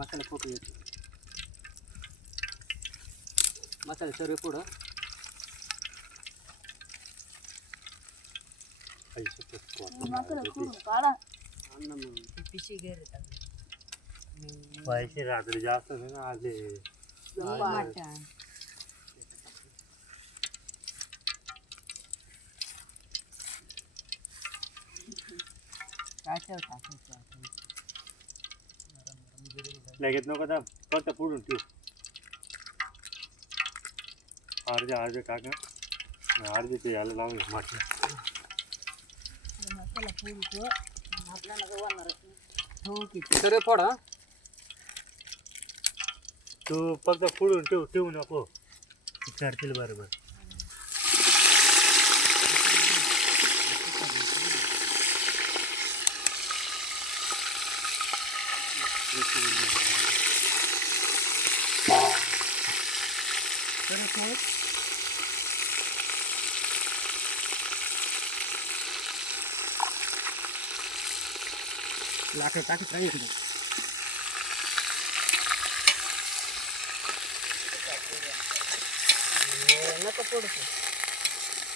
मसाला photo येतो मसाला सर्व पुढं पैसे रात्री जास्त ना आले लगेच नको आता फक्त पुढून ठेवू अर्धे टाका अर्धे ते यायला लावून माठी सर्व फोडा तू फक्त पुढून ठेवू नको करतील बरोबर लाकडं टाकत राहील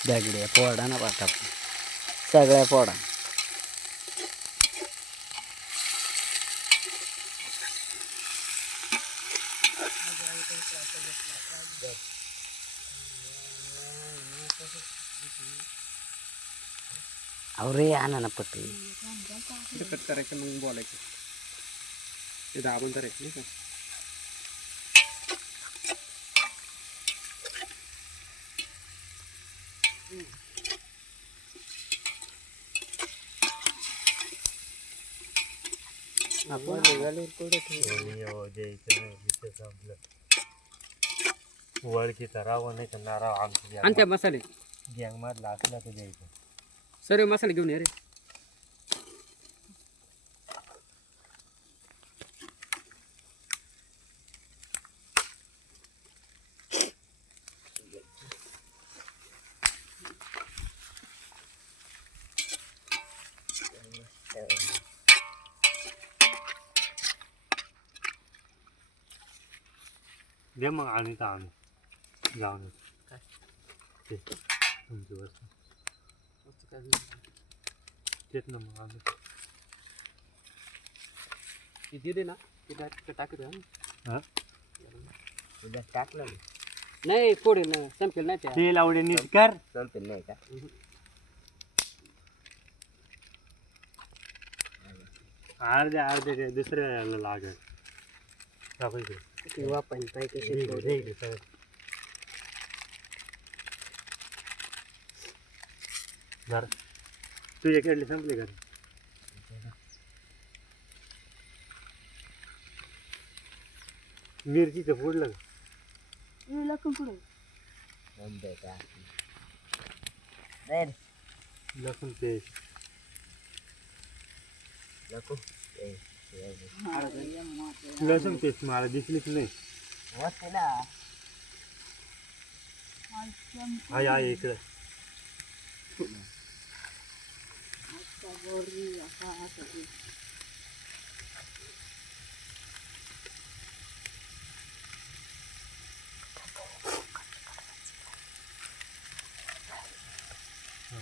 दगड्या पोडा ना पाठा सगळ्या पोडा अरे आणा ना पटली कट करायचं मग बोलायचं ते दाबून करायचं नाही का आपण निघालो पुढे संपलं वळखीचा राव नाही तर नाराव आमची आणि त्या मसाले गँग मधला असला तर द्यायचं सर्व मसाले घेऊन ये रे दे मग आणि तर आम्ही जाऊन ते तुमची वस्तू तेच ना मग आम्ही ती दे ना ते टाकत हां तुझ्या टाकलं नाही पुढे ना संपेल नाही त्या तेल आवडे नीट कर संपेल नाही का अर्धे ते दुसऱ्या याला लागेल टाकायचं वापायला पाहिजे बरं तुझ्या खेळली संपली का मिरचीचं फोडलं लसूण पेस्ट लसूण पेस्ट मला दिसलीच नाही हाय हाय इकडं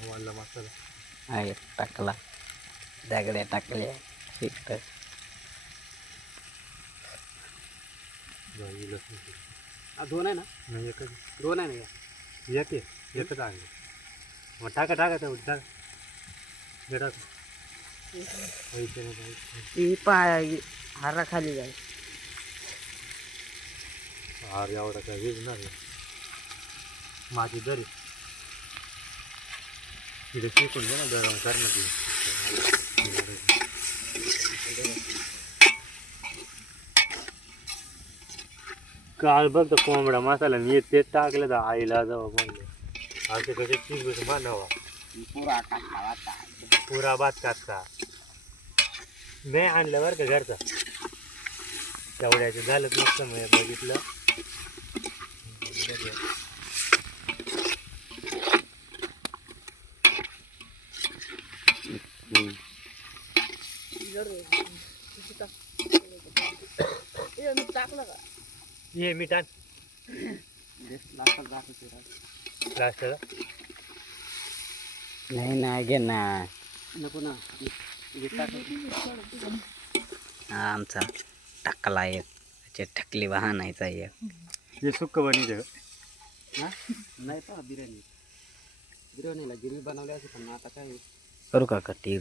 वाढला मसाला आहे टाकला दगड्या टाकल्या तिखट लसूण दोन आहे ना नाही एकच दोन आहे ना एकच आहे मग टाका टाका बेटा पैसे नाही ती पाय हारा खाली जाईल हार एवढा काय विजणार नाही माझी दरी तिथे शिकून घे ना गरम करण्यात काल बघ तर कोंबडा मसाला मी तेच टाकलं तर आईला जावं म्हणलं असे कसे चीज बस बनावा पुरा भात काढता मी आणलं बरं का घरचा तेवढ्याचं झालंच नसतं मी बघितलं टाकलं का ये मी टाक लास्टात दाखवते लास्टला नाही ना घे ना. नको ना हे टाक. हा आमचा टाकला एक त्याचे ठकली वाहनायचा एक. हे सुक्क बनीचं हा नाही का बिर्याणीला गिरवी बनवली असेल पण आता काय करू का कट्टी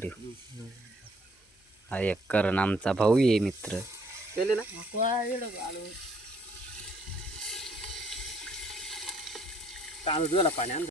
हा एक करण आमचा भाऊ आहे मित्र. केले ना तांदूळ पाणी आण.